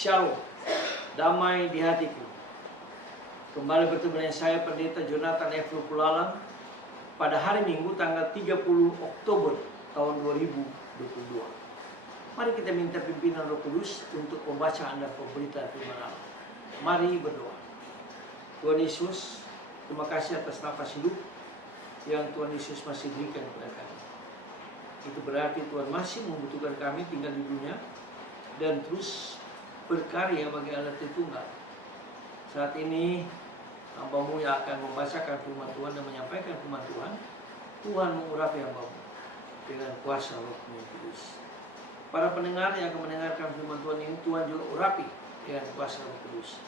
Shalom, damai di hatiku. Kembali bertemu dengan saya Pendeta Jonathan F. Lukulalang pada hari Minggu tanggal 30 Oktober tahun 2022. Mari kita minta pimpinan Roh Kudus untuk pembacaan dan pemberitaan firman Allah. Mari berdoa. Tuhan Yesus, terima kasih atas nafas hidup yang Tuhan Yesus masih berikan kepada kami. Itu berarti Tuhan masih membutuhkan kami tinggal di dunia dan terus berkarya bagi Allah Tritunggal. Saat ini hamba-Mu yang akan membacakan firman Tuhan dan menyampaikan firman Tuhan, Tuhan mengurapi hamba-Mu dengan kuasa Roh-Mu yang Kudus. Para pendengar yang akan mendengarkan firman Tuhan ini, Tuhan juga urapi dengan kuasa Roh Kudus.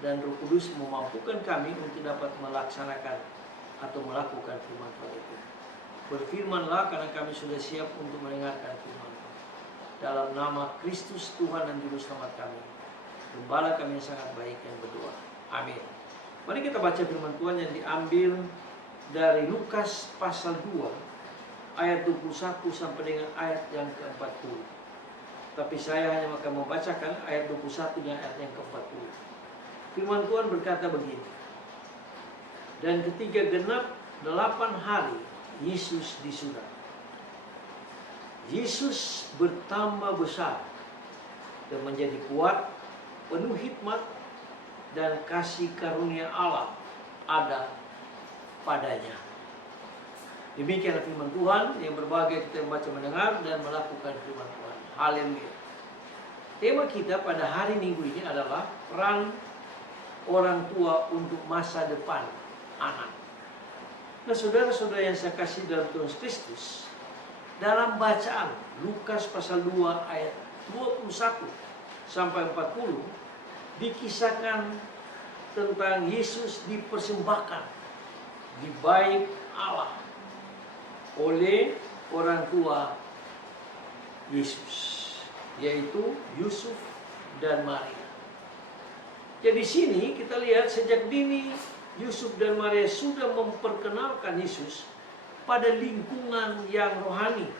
Dan Roh Kudus memampukan kami untuk dapat melaksanakan atau melakukan firman Tuhan itu. Berfirmanlah karena kami sudah siap untuk mendengarkan firman Tuhan. Dalam nama Kristus Tuhan dan Juru Selamat kami, Gembala kami yang sangat baik yang berdoa. Amin. Mari kita baca firman Tuhan yang diambil dari Lukas pasal 2 ayat 21 sampai dengan ayat yang ke-40. Tapi saya hanya akan membacakan ayat 21 dan ayat yang ke-40. Firman Tuhan berkata begini. Dan ketika genap 8 hari Yesus disunat. Yesus bertambah besar dan menjadi kuat, penuh hikmat dan kasih karunia Allah ada padanya. Demikian firman Tuhan yang berbahagia kita membaca, mendengar dan melakukan firman Tuhan. Haleluya. Tema kita pada hari Minggu ini adalah peran orang tua untuk masa depan anak. Nah, saudara-saudara yang saya kasih dalam Tuhan Kristus, dalam bacaan Lukas pasal 2 ayat 21 sampai 40 dikisahkan tentang Yesus dipersembahkan di bait Allah oleh orang tua Yesus, yaitu Yusuf dan Maria. Jadi sini kita lihat sejak dini Yusuf dan Maria sudah memperkenalkan Yesus pada lingkungan yang rohani,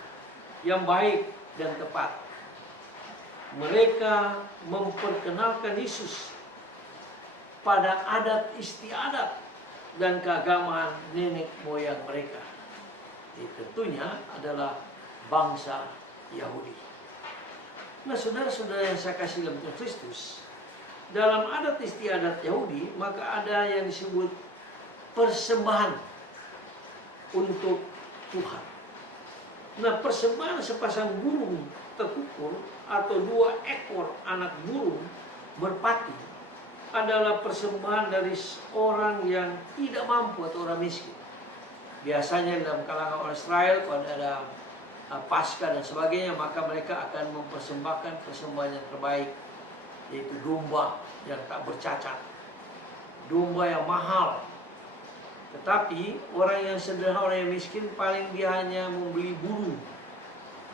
yang baik dan tepat. Mereka memperkenalkan Yesus pada adat istiadat dan keagamaan nenek moyang mereka. Ini tentunya adalah bangsa Yahudi. Nah, saudara-saudara yang saya kasih dalam Tuhan Kristus, dalam adat istiadat Yahudi, maka ada yang disebut persembahan untuk Tuhan. Nah, persembahan sepasang burung terkukur atau 2 ekor anak burung merpati adalah persembahan dari seorang yang tidak mampu atau orang miskin. Biasanya dalam kalangan orang Israel, kalau ada Paskah dan sebagainya, maka mereka akan mempersembahkan persembahan yang terbaik, yaitu domba yang tak bercacat, domba yang mahal. Tetapi orang yang sederhana, orang yang miskin, paling dia hanya membeli burung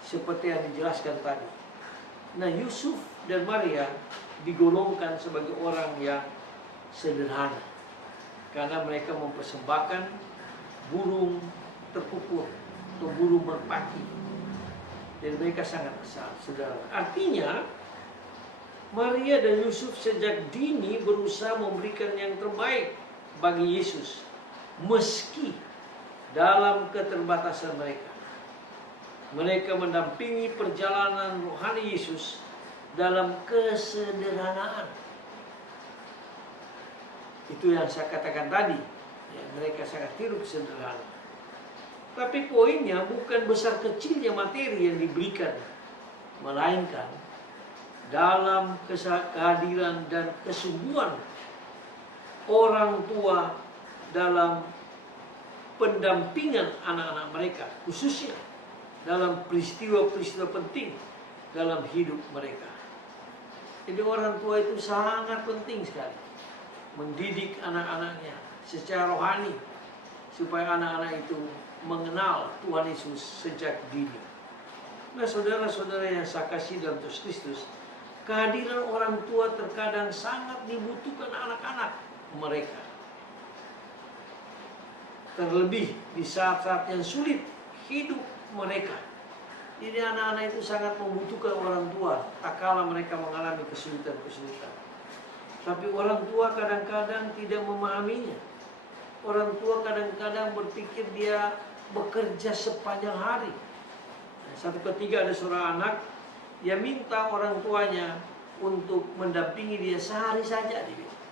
seperti yang dijelaskan tadi. Nah, Yusuf dan Maria digolongkan sebagai orang yang sederhana karena mereka mempersembahkan burung terkukur atau burung merpati. Dan mereka sangat besar, saudara. Artinya Maria dan Yusuf sejak dini berusaha memberikan yang terbaik bagi Yesus, meski dalam keterbatasan mereka. Mereka mendampingi perjalanan rohani Yesus dalam kesederhanaan. Itu yang saya katakan tadi, ya, mereka sangat hidup sederhana. Tapi poinnya bukan besar kecilnya materi yang diberikan, melainkan dalam kehadiran dan kesungguhan orang tua dalam pendampingan anak-anak mereka, khususnya dalam peristiwa-peristiwa penting dalam hidup mereka. Jadi orang tua itu sangat penting sekali mendidik anak-anaknya secara rohani supaya anak-anak itu mengenal Tuhan Yesus sejak dini. Nah, saudara-saudara yang saya kasih dalam Tuhan Kristus, kehadiran orang tua terkadang sangat dibutuhkan anak-anak mereka. Terlebih di saat-saat yang sulit hidup mereka. Jadi anak-anak itu sangat membutuhkan orang tua, tak tak kala mereka mengalami kesulitan-kesulitan. Tapi orang tua kadang-kadang tidak memahaminya. Orang tua kadang-kadang berpikir dia bekerja sepanjang hari. Satu ketika ada seorang anak, dia minta orang tuanya untuk mendampingi dia sehari saja, dia bilang.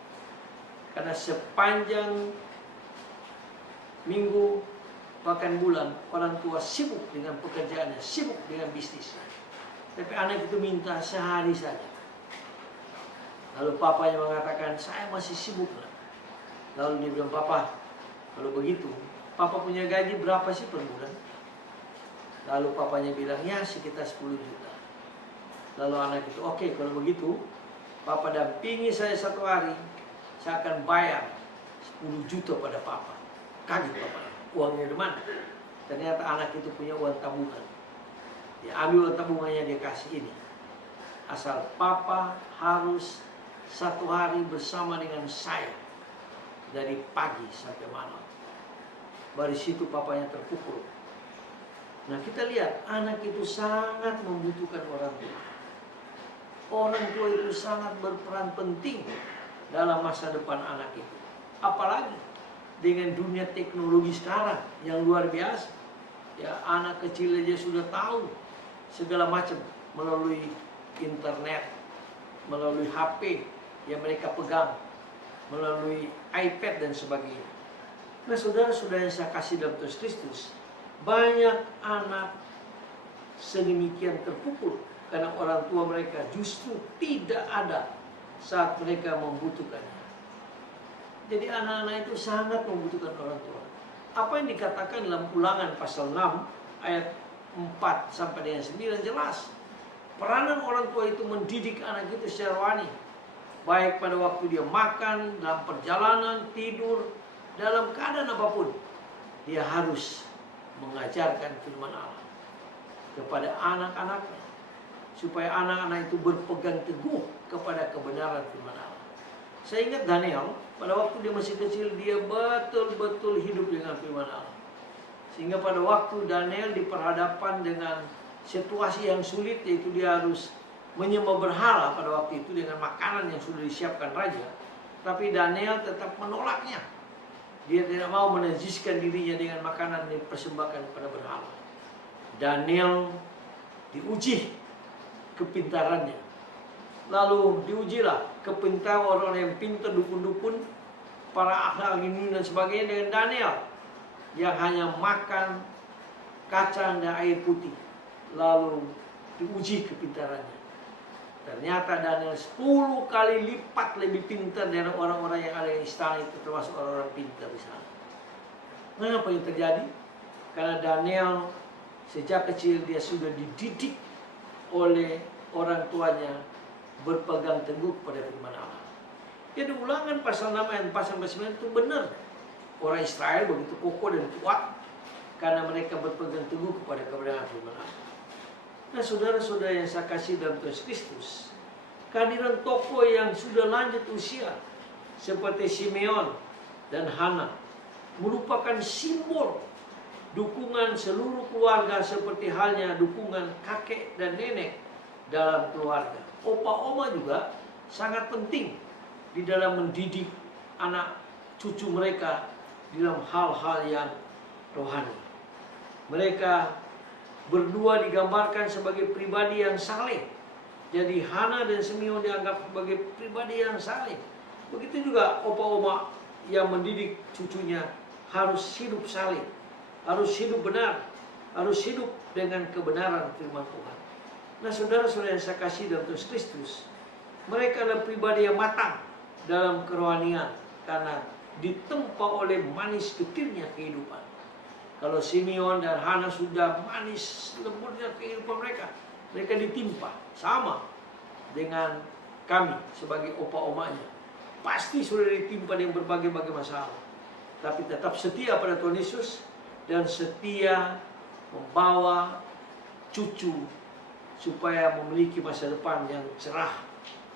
Karena sepanjang minggu bahkan bulan orang tua sibuk dengan pekerjaannya, sibuk dengan bisnisnya. Tapi anak itu minta sehari saja. Lalu papanya mengatakan, saya masih sibuk lah. Lalu dia bilang, papa, kalau begitu papa punya gaji berapa sih per bulan? Lalu papanya bilang, ya sekitar 10 juta. Lalu anak itu, oke, kalau begitu papa dampingi saya 1 hari, saya akan bayar 10 juta pada papa. Kaget papa, uangnya dari mana? Ternyata anak itu punya uang tabungan. Dia ambil uang tabungannya, dia kasih ini. Asal papa harus 1 hari bersama dengan saya dari pagi sampai malam. Dari situ papanya terpukul. Nah, kita lihat anak itu sangat membutuhkan orang tua. Orang tua itu sangat berperan penting dalam masa depan anak itu. Apalagi dengan dunia teknologi sekarang yang luar biasa. Ya, anak kecil aja sudah tahu segala macam melalui internet, melalui HP yang mereka pegang, melalui iPad dan sebagainya. Nah, saudara-saudara yang saya kasih dalam Tuhan Kristus, banyak anak sedemikian terpukul karena orang tua mereka justru tidak ada saat mereka membutuhkannya. Jadi anak-anak itu sangat membutuhkan orang tua. Apa yang dikatakan dalam Ulangan pasal 6 ayat 4 sampai dengan 9 jelas. Peranan orang tua itu mendidik anak itu secara rohani. Baik pada waktu dia makan, dalam perjalanan, tidur, dalam keadaan apapun. Dia harus mengajarkan firman Allah kepada anak-anaknya. Supaya anak-anak itu berpegang teguh kepada kebenaran firman Allah. Saya ingat Daniel, pada waktu dia masih kecil, dia betul-betul hidup dengan firman Allah. Sehingga pada waktu Daniel diperhadapkan dengan situasi yang sulit, yaitu dia harus menyembah berhala pada waktu itu dengan makanan yang sudah disiapkan raja. Tapi Daniel tetap menolaknya. Dia tidak mau menajiskan dirinya dengan makanan yang dipersembahkan kepada berhala. Daniel diuji kepintarannya. Lalu diujilah kepintaran orang yang pintar, dukun-dukun, para ahli ini dan sebagainya, dengan Daniel yang hanya makan kacang dan air putih. Lalu diuji kepintarannya. Ternyata Daniel 10 kali lipat lebih pintar dari orang-orang yang ada di istana itu, termasuk orang-orang pintar di sana. Mengapa yang terjadi? Karena Daniel sejak kecil dia sudah dididik oleh orang tuanya berpegang teguh pada firman Allah. Jadi Ulangan pasal 6 ayat 4 sampai 9 itu benar. Orang Israel begitu kokoh dan kuat karena mereka berpegang teguh kepada kebenaran firman Allah. Nah, saudara-saudara yang saya kasih dalam Tuhan Kristus, kehadiran tokoh yang sudah lanjut usia seperti Simeon dan Hana merupakan simbol dukungan seluruh keluarga, seperti halnya dukungan kakek dan nenek dalam keluarga. Opa-oma juga sangat penting di dalam mendidik anak cucu mereka dalam hal-hal yang rohani. Mereka berdua digambarkan sebagai pribadi yang saleh. Jadi Hana dan Simeon dianggap sebagai pribadi yang saleh. Begitu juga opa-oma yang mendidik cucunya harus hidup saleh, harus hidup benar, harus hidup dengan kebenaran firman Tuhan. Nah, saudara-saudara yang saya kasih dalam Tuhan Kristus, mereka adalah pribadi yang matang dalam kerohanian karena ditempa oleh manis getirnya kehidupan. Kalau Simeon dan Hana sudah manis lembutnya kehidupan mereka, mereka ditimpa sama dengan kami sebagai opa-omanya. Pasti sudah ditimpa dengan berbagai-bagai masalah, tapi tetap setia pada Tuhan Yesus dan setia membawa cucu supaya memiliki masa depan yang cerah,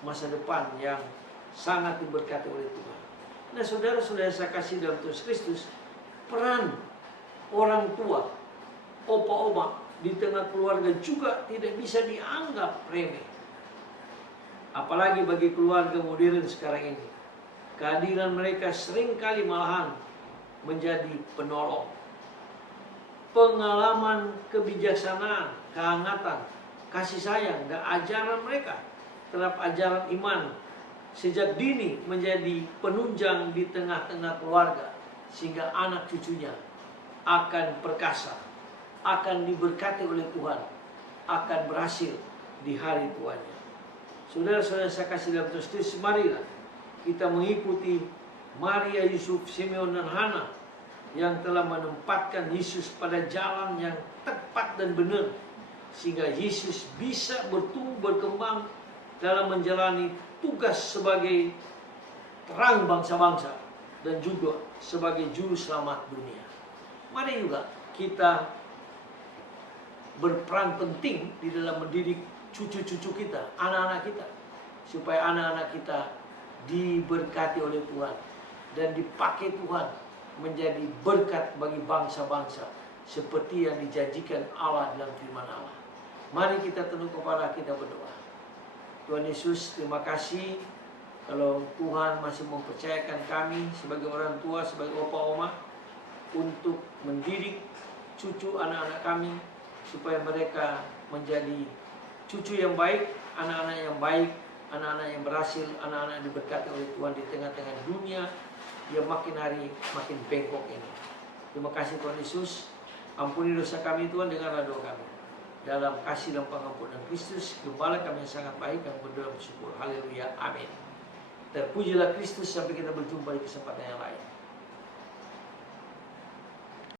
masa depan yang sangat diberkati oleh Tuhan. Nah, saudara-saudara saya kasih dalam Tuhan Kristus, peran orang tua, opa-oma di tengah keluarga juga tidak bisa dianggap remeh. Apalagi bagi keluarga modern sekarang ini. Kehadiran mereka seringkali malahan menjadi penolong. Pengalaman kebijaksanaan, kehangatan, kasih sayang, dan ajaran mereka terhadap ajaran iman sejak dini menjadi penunjang di tengah-tengah keluarga, sehingga anak cucunya akan perkasa, akan diberkati oleh Tuhan, akan berhasil di hari tuanya. Saudara-saudara saya kasih dalam Kristus, marilah kita mengikuti Maria, Yusuf, Simeon, dan Hana yang telah menempatkan Yesus pada jalan yang tepat dan benar, sehingga Yesus bisa bertumbuh berkembang dalam menjalani tugas sebagai terang bangsa-bangsa dan juga sebagai juru selamat dunia. Mari juga kita berperan penting di dalam mendidik cucu-cucu kita, anak-anak kita, supaya anak-anak kita diberkati oleh Tuhan dan dipakai Tuhan menjadi berkat bagi bangsa-bangsa seperti yang dijanjikan Allah dalam firman Allah. Mari kita tunduk kepala, kita berdoa. Tuhan Yesus, terima kasih kalau Tuhan masih mempercayakan kami sebagai orang tua, sebagai opa oma, untuk mendidik cucu anak-anak kami supaya mereka menjadi cucu yang baik, anak-anak yang baik, anak-anak yang berhasil, anak-anak yang diberkati oleh Tuhan di tengah-tengah dunia yang makin hari makin bengkok ini. Terima kasih Tuhan Yesus. Ampuni dosa kami Tuhan, dengarlah doa kami. Dalam kasih dan pengampunan Kristus, Gembala kami yang sangat baik, kami berdoa bersyukur. Haleluya, amin. Terpujilah Kristus, sampai kita berjumpa di kesempatan yang lain.